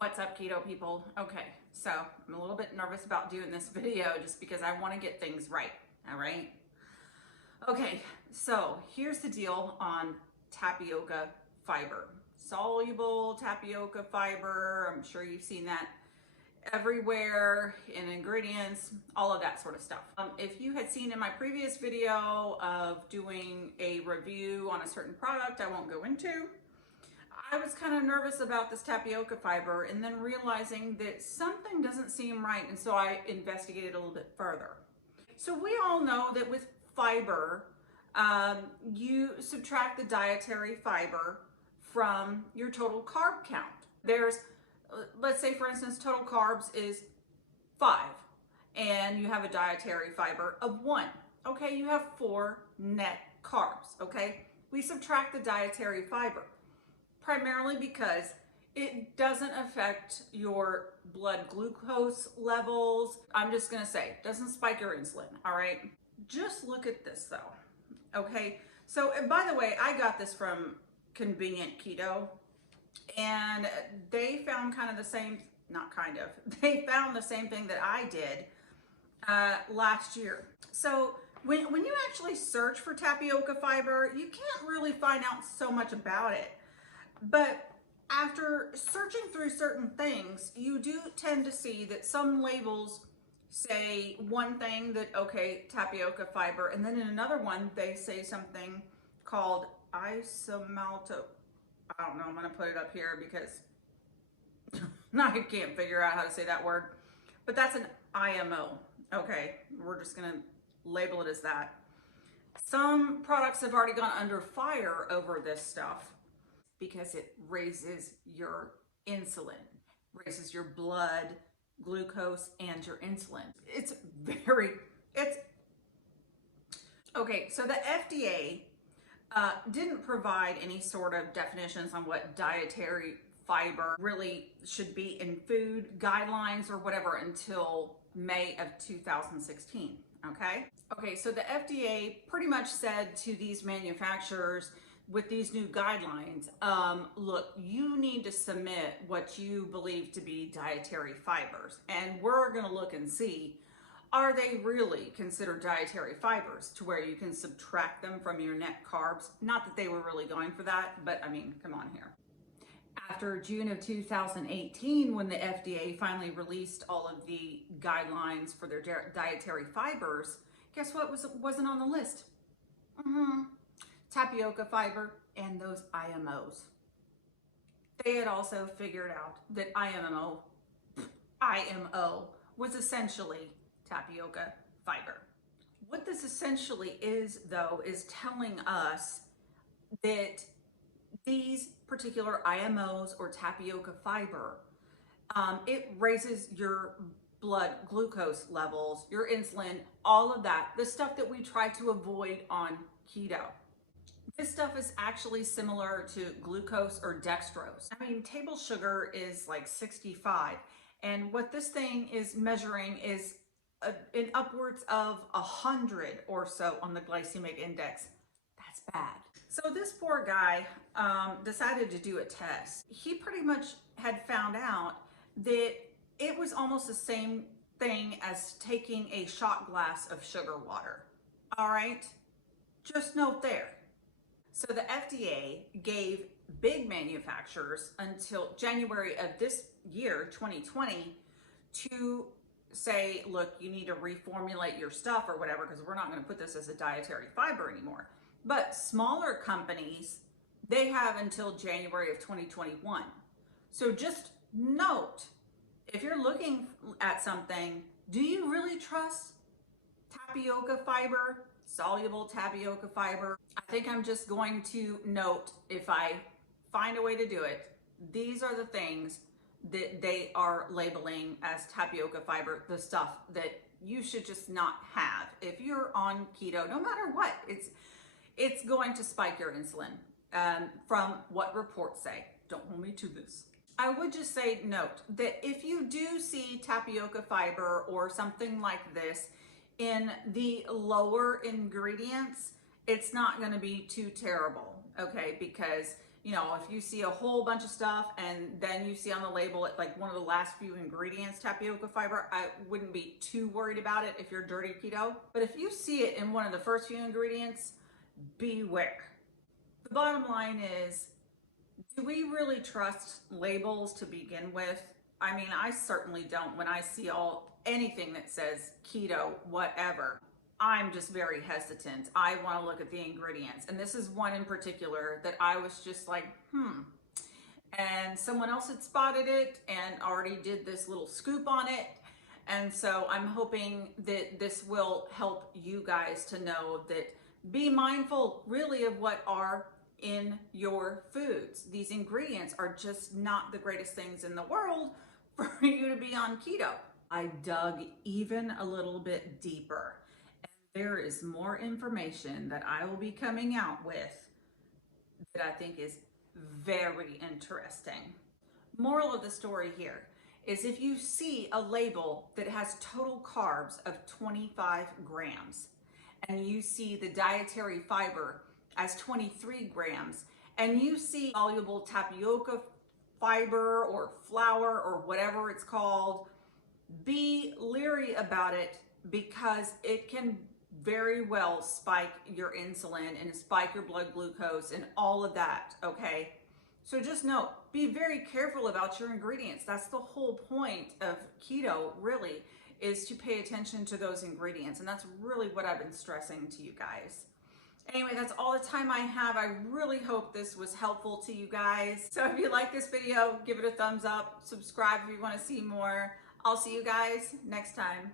What's up, keto people? Okay, so I'm a little bit nervous about doing this video just because I want to get things right, all right? Okay, so here's the deal on tapioca fiber. Soluble tapioca fiber, I'm sure you've seen that everywhere in ingredients, all of that sort of stuff. If you had seen in my previous video of doing a review on a certain product I won't go into, I was kind of nervous about this tapioca fiber and then realizing that something doesn't seem right, and so I investigated a little bit further. So we all know that with fiber, you subtract the dietary fiber from your total carb count. There's, let's say for instance, total carbs is 5 and you have a dietary fiber of 1. Okay, you have 4 net carbs, okay? We subtract the dietary fiber primarily because it doesn't affect your blood glucose levels. I'm just gonna say, it doesn't spike your insulin, all right? Just look at this though, okay? So, and by the way, I got this from Convenient Keto, and they found kind of the same, not kind of, they found the same thing that I did last year. So when you actually search for tapioca fiber, you can't really find out so much about it. But after searching through certain things, you do tend to see that some labels say one thing, that, okay, tapioca fiber, and then in another one, they say something called isomalto. I don't know, I'm gonna put it up here because I can't figure out how to say that word, but that's an IMO. Okay, we're just gonna label it as that. Some products have already gone under fire over this stuff because it raises your insulin, raises your blood glucose and your insulin. It's okay. So the FDA didn't provide any sort of definitions on what dietary fiber really should be in food guidelines or whatever until May of 2016. Okay, so the FDA pretty much said to these manufacturers with these new guidelines, look, you need to submit what you believe to be dietary fibers, and we're gonna look and see, are they really considered dietary fibers to where you can subtract them from your net carbs? Not that they were really going for that, but I mean, come on here. After June of 2018, when the FDA finally released all of the guidelines for their dietary fibers, guess what wasn't on the list? Tapioca fiber and those IMOs. They had also figured out that IMO was essentially tapioca fiber. What this essentially is, though, is telling us that these particular IMOs or tapioca fiber, it raises your blood glucose levels, your insulin, all of that, the stuff that we try to avoid on keto. This stuff is actually similar to glucose or dextrose. I mean, table sugar is like 65, and what this thing is measuring is in upwards of 100 or so on the glycemic index. That's bad. So this poor guy decided to do a test. He pretty much had found out that it was almost the same thing as taking a shot glass of sugar water. All right, just note there. So the FDA gave big manufacturers until January of this year, 2020, to say, look, you need to reformulate your stuff or whatever, because we're not going to put this as a dietary fiber anymore. But smaller companies, they have until January of 2021. So just note, if you're looking at something, do you really trust tapioca fiber, soluble tapioca fiber? I think I'm just going to note, if I find a way to do it, these are the things that they are labeling as tapioca fiber, the stuff that you should just not have. If you're on keto, no matter what, it's going to spike your insulin, from what reports say. Don't hold me to this. I would just say, note that if you do see tapioca fiber or something like this in the lower ingredients, it's not going to be too terrible, okay? Because you know, if you see a whole bunch of stuff and then you see on the label it like one of the last few ingredients, tapioca fiber, I wouldn't be too worried about it if you're dirty keto. But if you see it in one of the first few ingredients, beware. The bottom line is, do we really trust labels to begin with? I mean, I certainly don't. When I see anything that says keto, whatever, I'm just very hesitant. I want to look at the ingredients. And this is one in particular that I was just like, And someone else had spotted it and already did this little scoop on it. And so I'm hoping that this will help you guys to know that be mindful really of what are in your foods. These ingredients are just not the greatest things in the world for you to be on keto. I dug even a little bit deeper. There is more information that I will be coming out with that I think is very interesting. Moral of the story here is, if you see a label that has total carbs of 25 grams and you see the dietary fiber as 23 grams and you see soluble tapioca fiber or flour or whatever it's called, be leery about it, because it can very well spike your insulin and spike your blood glucose and all of that, okay? So just know, be very careful about your ingredients. That's the whole point of keto, really, is to pay attention to those ingredients. And that's really what I've been stressing to you guys. Anyway, that's all the time I have. I really hope this was helpful to you guys. So if you like this video, give it a thumbs up, subscribe if you want to see more. I'll see you guys next time.